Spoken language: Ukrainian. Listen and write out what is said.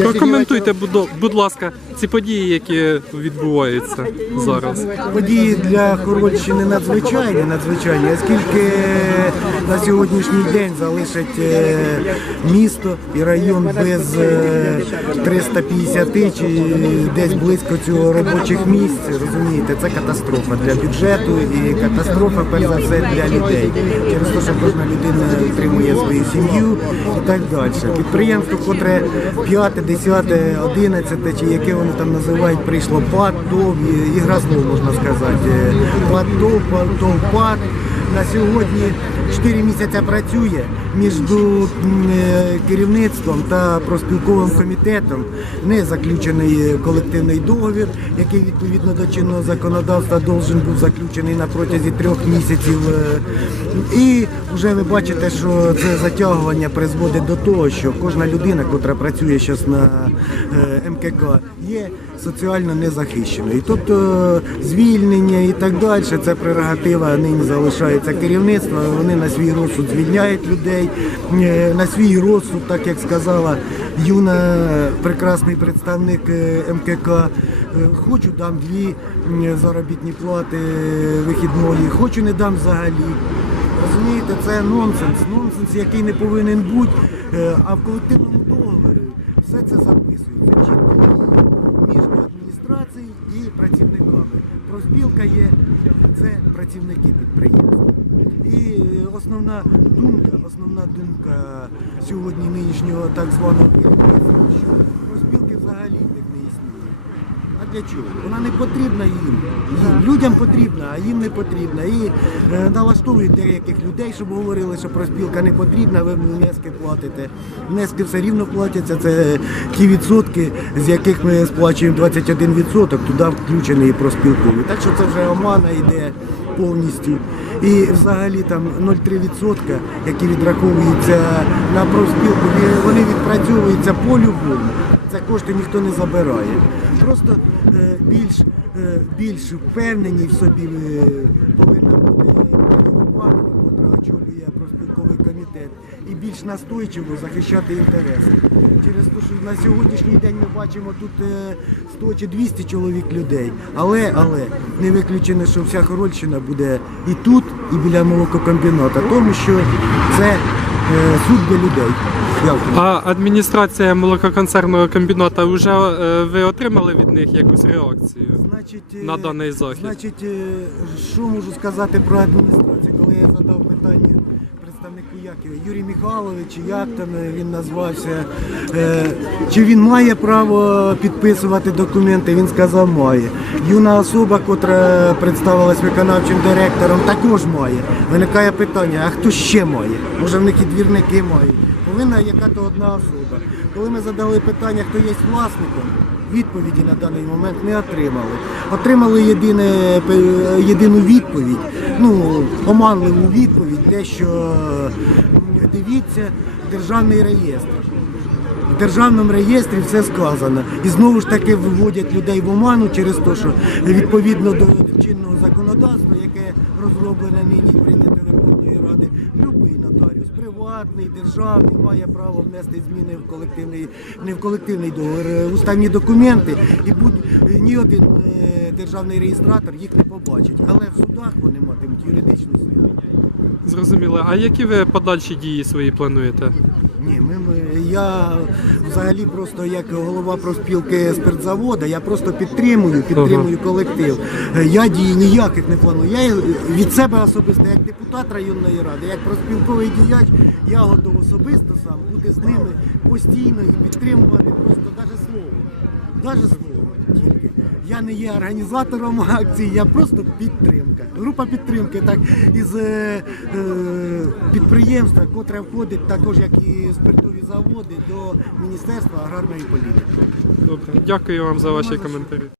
Прокоментуйте, будь, ласка, ці події, які відбуваються зараз. Події для Хорвальщини надзвичайні, надзвичайні, оскільки на сьогоднішній день залишать е, місто і район без е, 350 чи десь близько цього робочих місць. Розумієте, це катастрофа для бюджету і катастрофа, перш за все, для людей. Через те, що кожна людина утримує свою сім'ю і так далі. Підприємство, котре 5, 10, 11, чи яке вони там називають, прийшло ПАД, ТОВ, ігра слов можна сказати. ПАД, ТОВ, ПАД, ТОВ, ПАД. На сьогодні 4 місяці працює між е, керівництвом та профспілковим комітетом. Не заключений колективний договір, який відповідно до чинного законодавства должен був заключений на протязі трьох місяців. Е, І вже ви бачите, що це затягування призводить до того, що кожна людина, яка працює зараз на е, МКК, є соціально незахищеною. Тобто е, звільнення і так далі, це прерогатива нині залишається керівництва. Вони на свій розсуд звільняють людей, е, на свій розсуд, так як сказала юна прекрасний представник е, МКК. е, Хочу дам дві заробітні плати вихідної, хочу не дам взагалі. Розумієте, це нонсенс, нонсенс, який не повинен бути. А в колективному договорі все це записується. Чітко між адміністрацією і працівниками. Профспілка є це працівники підприємства. І основна думка, основна думка сьогодні нинішнього так званого керівництва, що профспілки взагалі в не існує. А для чого? Вона не потрібна їм. їм. Людям потрібна, а їм не потрібна. І е, налаштовують деяких людей, щоб говорили, що проспілка не потрібна, ви внески платите. Внески все рівно платяться. Це ті відсотки, з яких ми сплачуємо 21%, туди включений і проспілковий. Так що це вже омана йде повністю. І взагалі там 0,3%, які відраховуються на профспілку, вони відпрацьовуються по-любому. Це кошти ніхто не забирає. Просто е, більш, е, більш впевнені в собі е, повинна бути пані Лобанова, яка очолює профспілковий комітет, і більш настойчиво захищати інтереси. Через те, що на сьогоднішній день ми бачимо тут е, 100 чи 200 чоловік людей. Але, але не виключено, що вся Хорольщина буде і тут, і біля молококомбіната, тому що це е, суд для людей. А адміністрація молококонцерного комбіната вже е, ви отримали від них якусь реакцію? Значить, е, на даний захід. Значить, е, що можу сказати про адміністрацію? Коли я задав питання представнику як Юрій Михайлович, як там він назвався, е, чи він має право підписувати документи, він сказав, має. Юна особа, котра представилась виконавчим директором, також має. Виникає питання, а хто ще має? Може в них і двірники мають? Повинна яка-то одна особа. Коли ми задали питання, хто є власником, відповіді на даний момент не отримали. Отримали єдине, єдину відповідь, ну, оманливу відповідь, те, що дивіться, державний реєстр. В державному реєстрі все сказано. І знову ж таки виводять людей в оману через те, що відповідно до чинного законодавства, яке розроблене нині і приватний, державний, має право внести зміни в колективний, не в колективний договір, е, в уставні документи, і будь ні один е, державний реєстратор їх не побачить. Але в судах вони матимуть юридичну силу. Зрозуміло. А які ви подальші дії свої плануєте? Ні, ми, ми- я взагалі просто як голова профспілки спиртзавода, я просто підтримую, підтримую колектив. Я дії ніяких не планую. Я від себе особисто, як депутат районної ради, як профспілковий діяч, я готов особисто сам бути з ними постійно і підтримувати просто навіть слово. Навіть слово тільки. Я не є організатором акції, я просто підтримка. Група підтримки, так із е, е, підприємства, котре входить також, як і спиртові заводи, до Міністерства аграрної політики. Добре, дякую вам за ваші коментарі.